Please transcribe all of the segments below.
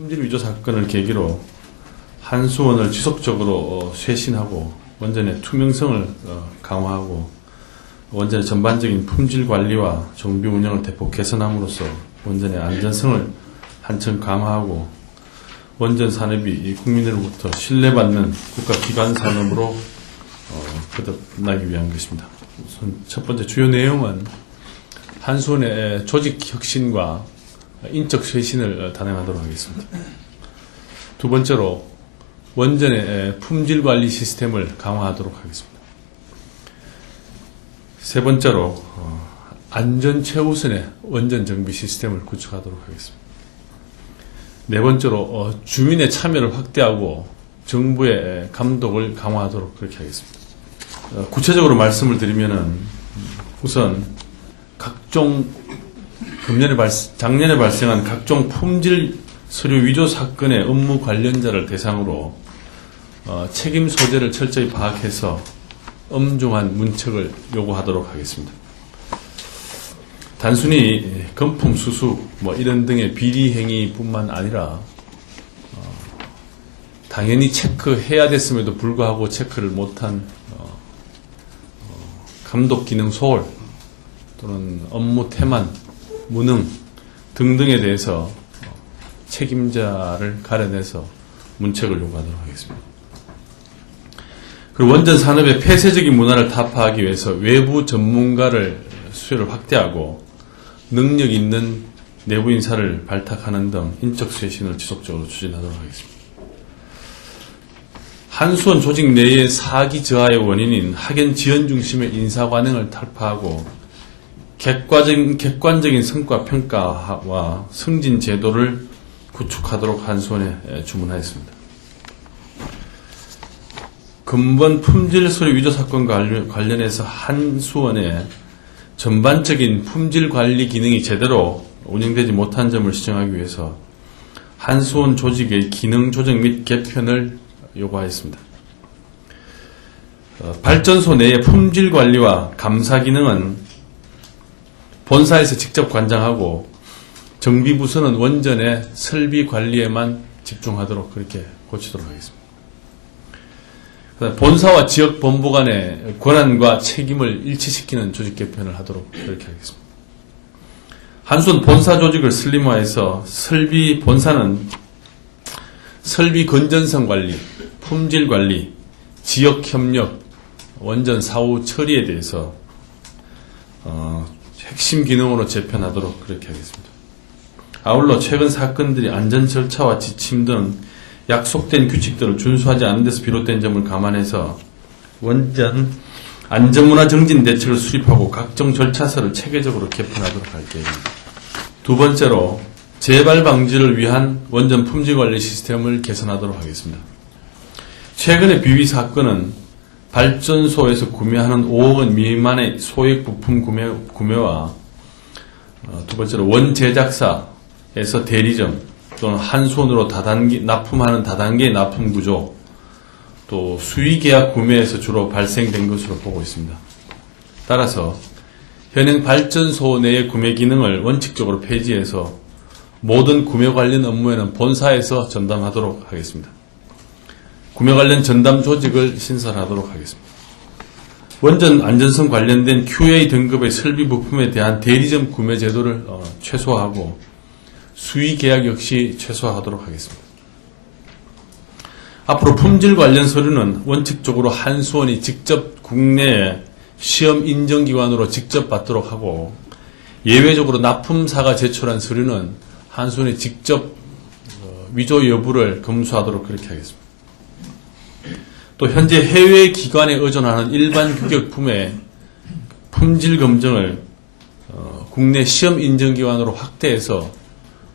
품질 위조 사건을 계기로 한수원을 지속적으로 쇄신하고 원전의 투명성을 강화하고 원전의 전반적인 품질 관리와 정비 운영을 대폭 개선함으로써 원전의 안전성을 한층 강화하고 원전 산업이 국민으로부터 신뢰받는 국가기관 산업으로 거듭나기 위한 것입니다. 우선 첫 번째 주요 내용은 한수원의 조직 혁신과 인적 쇄신을 단행하도록 하겠습니다. 두 번째로 원전의 품질 관리 시스템을 강화하도록 하겠습니다. 세 번째로 안전 최우선의 원전 정비 시스템을 구축하도록 하겠습니다. 네 번째로 주민의 참여를 확대하고 정부의 감독을 강화하도록 그렇게 하겠습니다. 구체적으로 말씀을 드리면은 우선 작년에 발생한 각종 품질 서류 위조 사건의 업무 관련자를 대상으로 책임 소재를 철저히 파악해서 엄중한 문책을 요구하도록 하겠습니다. 단순히 금품 수수 이런 등의 비리 행위뿐만 아니라 당연히 체크해야 됐음에도 불구하고 체크를 못한 감독 기능 소홀 또는 업무 태만, 무능 등등에 대해서 책임자를 가려내서 문책을 요구하도록 하겠습니다. 그리고 원전 산업의 폐쇄적인 문화를 타파하기 위해서 외부 전문가를 수요를 확대하고 능력 있는 내부 인사를 발탁하는 등 인적 쇄신을 지속적으로 추진하도록 하겠습니다. 한수원 조직 내의 사기 저하의 원인인 학연 지연 중심의 인사 관행을 타파하고 객관적인 성과 평가와 승진 제도를 구축하도록 한수원에 주문하였습니다. 근본 품질 서류 위조 사건과 관련해서 한수원의 전반적인 품질 관리 기능이 제대로 운영되지 못한 점을 시정하기 위해서 한수원 조직의 기능 조정 및 개편을 요구하였습니다. 발전소 내의 품질 관리와 감사 기능은 본사에서 직접 관장하고 정비부서는 원전의 설비 관리에만 집중하도록 그렇게 고치도록 하겠습니다. 본사와 지역본부 간의 권한과 책임을 일치시키는 조직 개편을 하도록 그렇게 하겠습니다. 한수원 본사 조직을 슬림화해서 본사는 설비 건전성 관리, 품질 관리, 지역 협력, 원전 사후 처리에 대해서 핵심 기능으로 재편하도록 그렇게 하겠습니다. 아울러 최근 사건들이 안전 절차와 지침 등 약속된 규칙들을 준수하지 않은 데서 비롯된 점을 감안해서 원전 안전문화 정진 대책을 수립하고 각종 절차서를 체계적으로 개편하도록 할 계획입니다. 두 번째로 재발 방지를 위한 원전 품질 관리 시스템을 개선하도록 하겠습니다. 최근의 비위 사건은 발전소에서 구매하는 5억 원 미만의 소액 부품 구매와 두 번째로 원 제작사에서 대리점 또는 한손으로 납품하는 다단계 납품 구조 또 수의계약 구매에서 주로 발생된 것으로 보고 있습니다. 따라서 현행 발전소 내의 구매 기능을 원칙적으로 폐지해서 모든 구매 관련 업무에는 본사에서 전담하도록 하겠습니다. 구매 관련 전담 조직을 신설하도록 하겠습니다. 원전 안전성 관련된 QA 등급의 설비 부품에 대한 대리점 구매 제도를 최소화하고 수의 계약 역시 최소화하도록 하겠습니다. 앞으로 품질 관련 서류는 원칙적으로 한수원이 직접 국내에 시험 인정기관으로 직접 받도록 하고 예외적으로 납품사가 제출한 서류는 한수원이 직접 위조 여부를 검수하도록 그렇게 하겠습니다. 또 현재 해외 기관에 의존하는 일반 규격품의 품질 검증을 국내 시험 인정기관으로 확대해서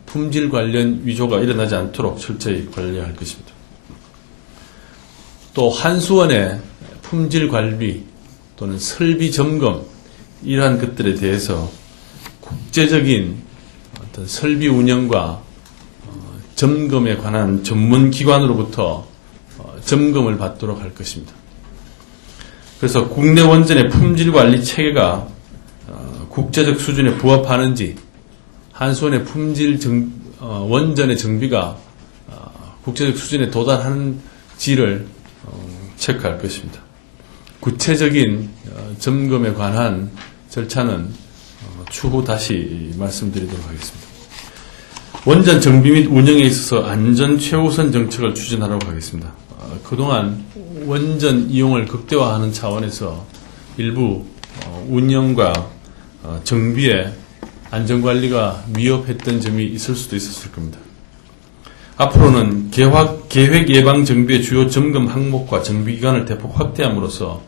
품질 관련 위조가 일어나지 않도록 철저히 관리할 것입니다. 또 한수원의 품질 관리 또는 설비 점검 이러한 것들에 대해서 국제적인 어떤 설비 운영과 점검에 관한 전문 기관으로부터 점검을 받도록 할 것입니다. 그래서 국내 원전의 품질 관리 체계가 국제적 수준에 부합하는지 한수원의 원전의 정비가 국제적 수준에 도달하는지를 체크할 것입니다. 구체적인 점검에 관한 절차는 추후 다시 말씀드리도록 하겠습니다. 원전 정비 및 운영에 있어서 안전 최우선 정책을 추진하도록 하겠습니다. 그동안 원전 이용을 극대화하는 차원에서 일부 운영과 정비에 안전관리가 미흡했던 점이 있을 수도 있었을 겁니다. 앞으로는 계획 예방 정비의 주요 점검 항목과 정비 기간을 대폭 확대함으로써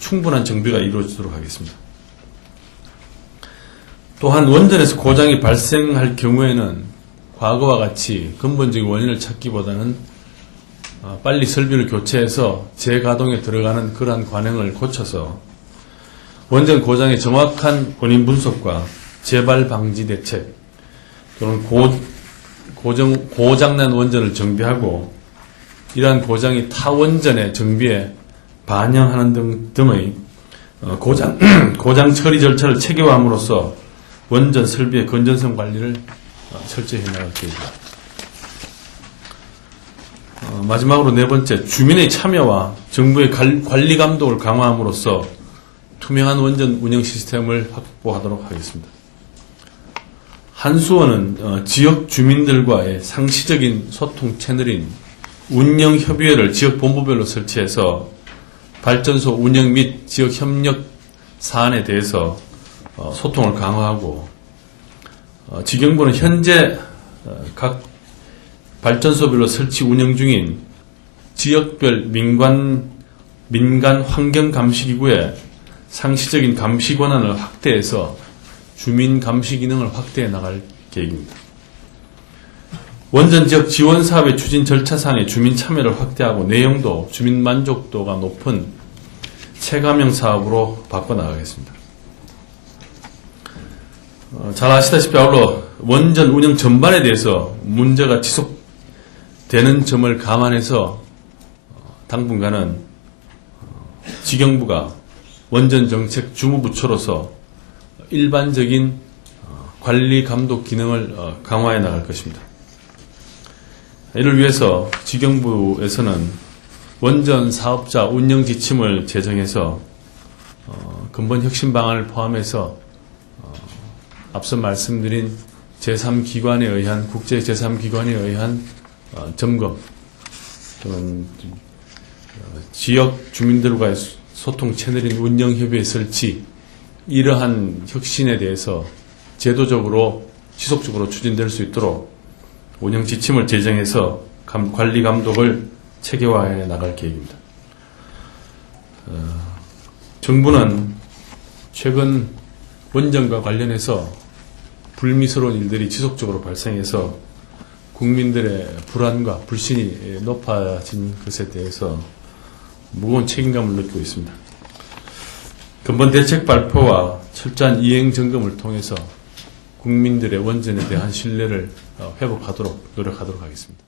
충분한 정비가 이루어지도록 하겠습니다. 또한 원전에서 고장이 발생할 경우에는 과거와 같이 근본적인 원인을 찾기보다는 빨리 설비를 교체해서 재가동에 들어가는 그러한 관행을 고쳐서 원전 고장의 정확한 원인 분석과 재발 방지 대책 또는 고장난 원전을 정비하고 이러한 고장이 타 원전의 정비에 반영하는 등의 고장 처리 절차를 체계화함으로써 원전 설비의 건전성 관리를 철저히 해나갈 계획입니다. 마지막으로 네 번째, 주민의 참여와 정부의 관리 감독을 강화함으로써 투명한 원전 운영 시스템을 확보하도록 하겠습니다. 한수원은 지역 주민들과의 상시적인 소통 채널인 운영협의회를 지역 본부별로 설치해서 발전소 운영 및 지역 협력 사안에 대해서 소통을 강화하고 지경부는 현재 각 발전소별로 설치 운영 중인 지역별 민간 환경 감시기구의 상시적인 감시 권한을 확대해서 주민 감시 기능을 확대해 나갈 계획입니다. 원전 지역 지원 사업의 추진 절차상의 주민 참여를 확대하고 내용도 주민 만족도가 높은 체감형 사업으로 바꿔나가겠습니다. 잘 아시다시피 아울러 원전 운영 전반에 대해서 문제가 지속되는 점을 감안해서 당분간은 지경부가 원전정책 주무부처로서 일반적인 관리 감독 기능을 강화해 나갈 것입니다. 이를 위해서 지경부에서는 원전 사업자 운영 지침을 제정해서 근본 혁신 방안을 포함해서 앞서 말씀드린 제3기관에 의한 국제 제3기관에 의한 점검 또는 지역 주민들과의 소통 채널인 운영협의회 설치 이러한 혁신에 대해서 제도적으로 지속적으로 추진될 수 있도록 운영 지침을 제정해서 관리 감독을 체계화해 나갈 계획입니다. 정부는 최근 원전과 관련해서 불미스러운 일들이 지속적으로 발생해서 국민들의 불안과 불신이 높아진 것에 대해서 무거운 책임감을 느끼고 있습니다. 근본 대책 발표와 철저한 이행 점검을 통해서 국민들의 원전에 대한 신뢰를 회복하도록 노력하도록 하겠습니다.